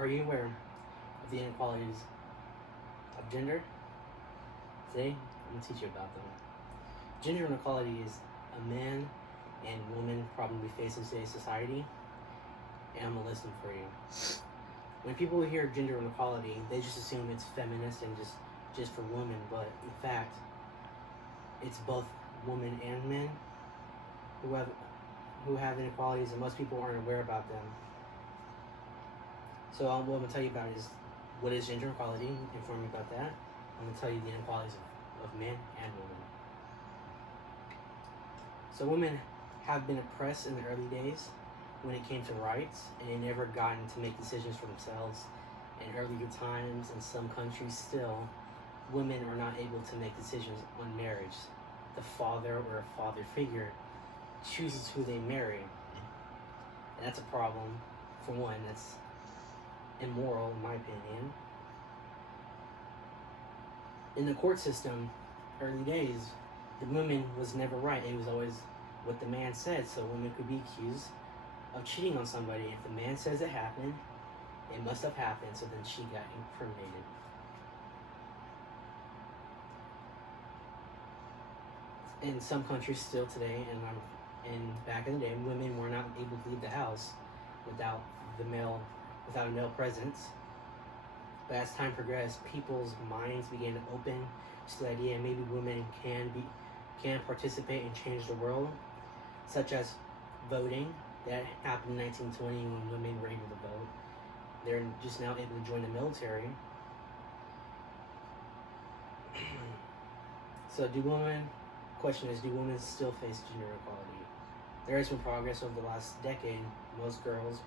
Are you aware of the inequalities of gender? Today, I'm going to teach you about them. Gender inequality is a man and woman problem we face in today's society, and I'm going to list them for you. When people hear gender inequality, they just assume it's feminist and just for women, but in fact, it's both women and men who have inequalities, and most people aren't aware about them. So what I'm going to tell you about is what is gender equality, inform you about that. I'm going to tell you the inequalities of men and women. So women have been oppressed in the early days when it came to rights, and they never gotten to make decisions for themselves. In earlier times, in some countries still, women are not able to make decisions on marriage. The father or a father figure chooses who they marry. And that's a problem. For one, that's immoral in my opinion. In the court system, early days, the woman was never right. It was always what the man said, so women could be accused of cheating on somebody. If the man says it happened, it must have happened, so then she got incriminated. In some countries still today, and back in the day, women were not able to leave the house without a male presence. But as time progressed, people's minds began to open to the idea maybe women can participate and change the world, such as voting. That happened in 1920 when women were able to vote. They're just now able to join the military. So question is, do women still face gender equality? There has been progress over the last decade. Most girls,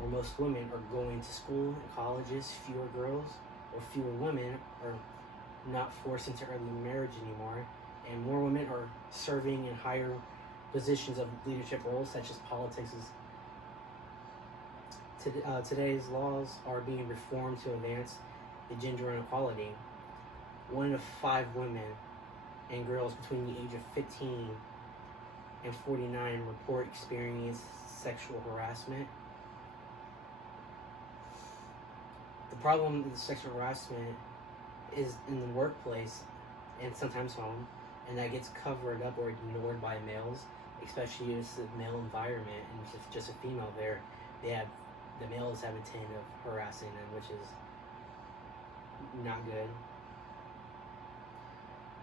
or most women, are going to school and colleges. Fewer girls or fewer women are not forced into early marriage anymore, and more women are serving in higher positions of leadership roles, such as politics. Today's laws are being reformed to advance the gender inequality. 1 in 5 women and girls between the age of 15 and 49 report experiencing sexual harassment. The problem with sexual harassment is in the workplace and sometimes home, and that gets covered up or ignored by males, especially if it's a male environment and it's just a female there. The males have a tend of harassing them, which is not good.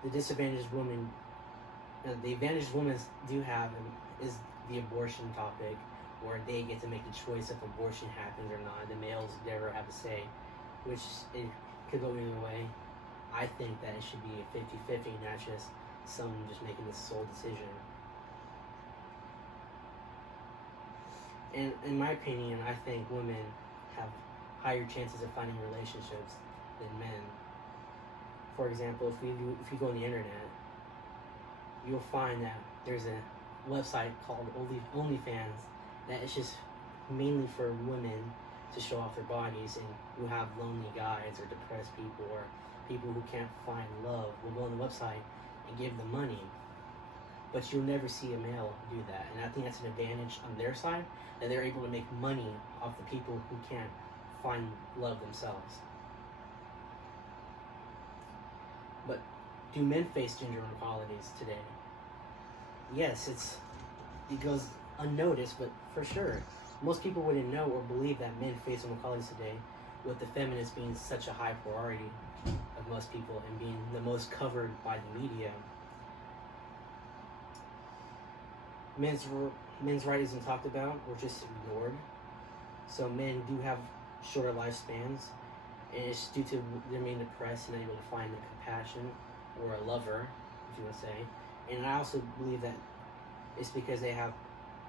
The advantage women do have is the abortion topic, where they get to make the choice if abortion happens or not. The males never have a say, which it could go either way. I think that it should be a 50-50, not just someone just making this sole decision. And in my opinion, I think women have higher chances of finding relationships than men. For example, if you go on the internet, you'll find that there's a website called OnlyFans that is just mainly for women to show off their bodies, and who have lonely guys or depressed people or people who can't find love will go on the website and give them money. But you'll never see a male do that, and I think that's an advantage on their side, that they're able to make money off the people who can't find love themselves. But do men face gender inequalities today? Yes, it goes unnoticed, but for sure. Most people wouldn't know or believe that men face inequalities today, with the feminists being such a high priority of most people and being the most covered by the media. Men's right isn't talked about or just ignored. So men do have shorter lifespans, and it's due to them being depressed and unable to find a compassion or a lover, if you want to say. And I also believe that it's because they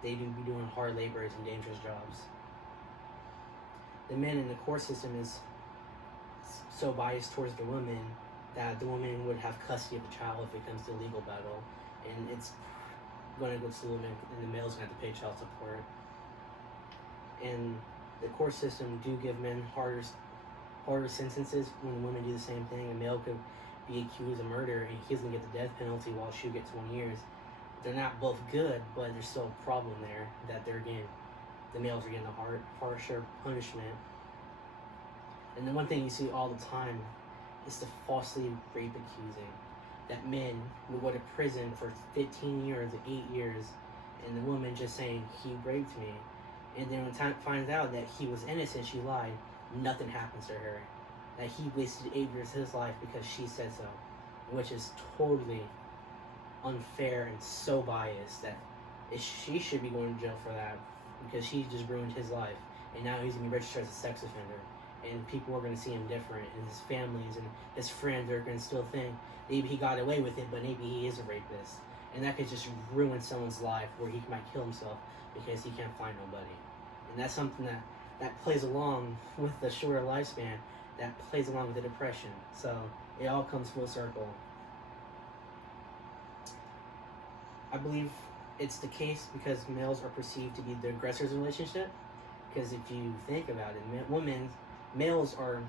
do be doing hard labors and dangerous jobs. The men in the court system is so biased towards the women that the woman would have custody of the child if it comes to a legal battle, and it's going to go to the woman, and the male's going to have to pay child support. And the court system do give men harder sentences when women do the same thing. A male could be accused of murder and he's going to get the death penalty while she'll get 20 years. They're not both good, but there's still a problem there that the males are getting a harsher punishment. And the one thing you see all the time is the falsely rape accusing. That men will go to prison for 15 years or 8 years, and the woman just saying, he raped me. And then when time finds out that he was innocent, she lied, nothing happens to her. That he wasted 8 years of his life because she said so. Which is totally unfair and so biased that she should be going to jail for that because she just ruined his life. And now he's going to be registered as a sex offender. And people are going to see him different. And his families and his friends are going to still think maybe he got away with it, but maybe he is a rapist. And that could just ruin someone's life where he might kill himself because he can't find nobody. And that's something that plays along with the shorter lifespan, that plays along with the depression. So it all comes full circle. I believe it's the case because males are perceived to be the aggressors in a relationship. Because if you think about it, males are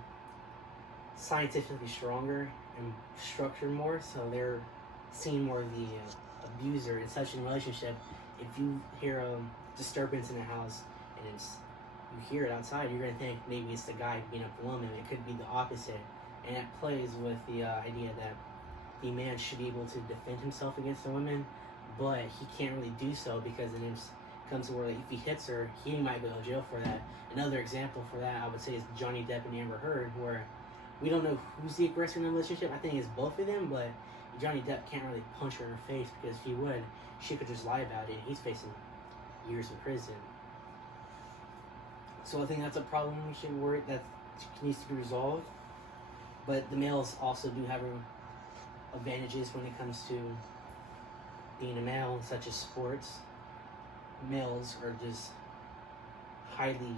scientifically stronger and structured more, so they're seen more of the abuser in such a relationship. If you hear a disturbance in the house and you hear it outside, you're going to think maybe it's the guy beating up the woman. It could be the opposite. And that plays with the idea that the man should be able to defend himself against the woman, but he can't really do so because it comes to where if he hits her, he might go to jail for that. Another example for that, I would say, is Johnny Depp and Amber Heard, where we don't know who's the aggressor in the relationship. I think it's both of them, but Johnny Depp can't really punch her in her face because if he would, she could just lie about it, and he's facing years in prison. So I think that's a problem we should worry that needs to be resolved. But the males also do have advantages when it comes to being a male, such as sports. Males are just highly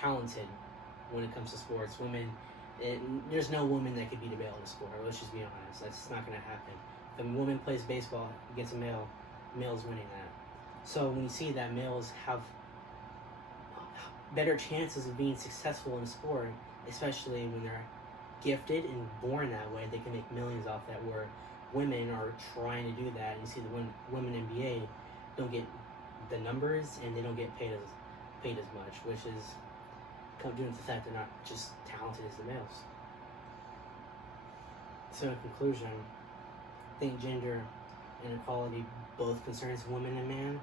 talented when it comes to sports. Women, there's no woman that could beat a male in a sport. Let's just be honest. That's just not going to happen. If a woman plays baseball against a male, male's winning that. So when you see that males have better chances of being successful in a sport, especially when they're gifted and born that way, they can make millions off that, where women are trying to do that. And you see the women NBA don't get the numbers and they don't get paid as much, which is due to the fact they're not just talented as the males. So in conclusion, I think gender inequality both concerns women and man,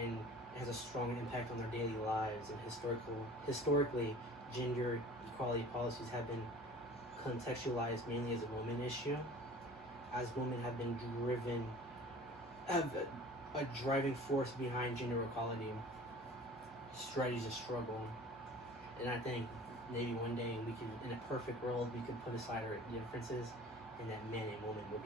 and has a strong impact on their daily lives. And historically, gender equality policies have been contextualized mainly as a woman issue, as women have been a driving force behind gender equality strategies of struggle. And I think maybe one day we could, in a perfect world, we could put aside our differences, and that men and women would